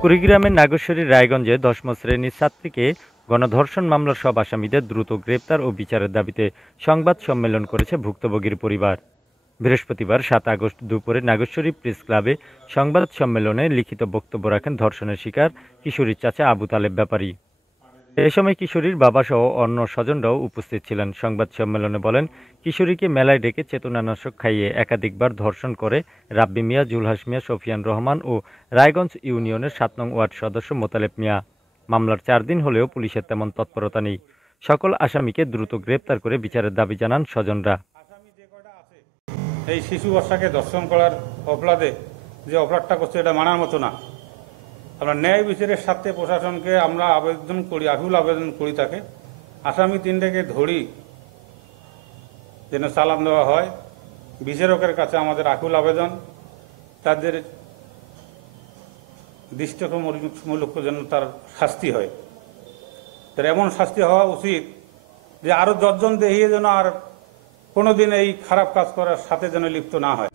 কুড়িগ্রামের নাগেশ্বরীর রায়গঞ্জে ১০ম শ্রেণীর ছাত্রীকে গণধর্ষণ মামলার সব আসামিদের দ্রুত গ্রেপ্তার ও বিচারের দাবিতে সংবাদ সম্মেলন করেছে ভুক্তভোগীর পরিবার। বৃহস্পতিবার ৭ আগস্ট দুপুরে নাগেশ্বরী প্রেস ক্লাবে সংবাদ সম্মেলনে লিখিত বক্তব্য রাখেন ধর্ষণের শিকার কিশোরীর চাচা আবু তালেব ব্যাপারী। এ সময় কিশোরীর বাবাসহ অন্য স্বজনরাও উপস্থিত ছিলেন। সংবাদ সম্মেলনে বলেন, কিশোরীকে মেলায় ডেকে চেতনানাশক খাইয়ে একাধিকবার ধর্ষণ করে রাব্বি মিয়া, জুলহাস মিয়া, সফিয়ান রহমান ও রায়গঞ্জ ইউনিয়নের ৭ নং ওয়ার্ড সদস্য মোতালেব মিয়া। মামলার ৪ দিন হলেও পুলিশের তেমন তৎপরতা নেই। সকল আসামিকে দ্রুত গ্রেপ্তার করে বিচারের দাবি জানান স্বজনরা। এই শিশু বর্ষাকে ধর্ষণ করার অপরাধে যে অপরাধটা করছে এটা মানার মতো না। আমরা ন্যায় বিচারের স্বার্থে প্রশাসনকে আমরা আকুল আবেদন করি তাকে আসামি তিনটাকে ধরি যেন চালান দেওয়া হয়। বিচারকের কাছে আমাদের আকুল আবেদন, তাদের দৃষ্টান্তমূলক যেন তার শাস্তি হয়। তার এমন শাস্তি হওয়া উচিত যে আরও ১০ জন দেখিয়ে যেন আর কোনোদিন এই খারাপ কাজ করার সাথে যেন লিপ্ত না হয়।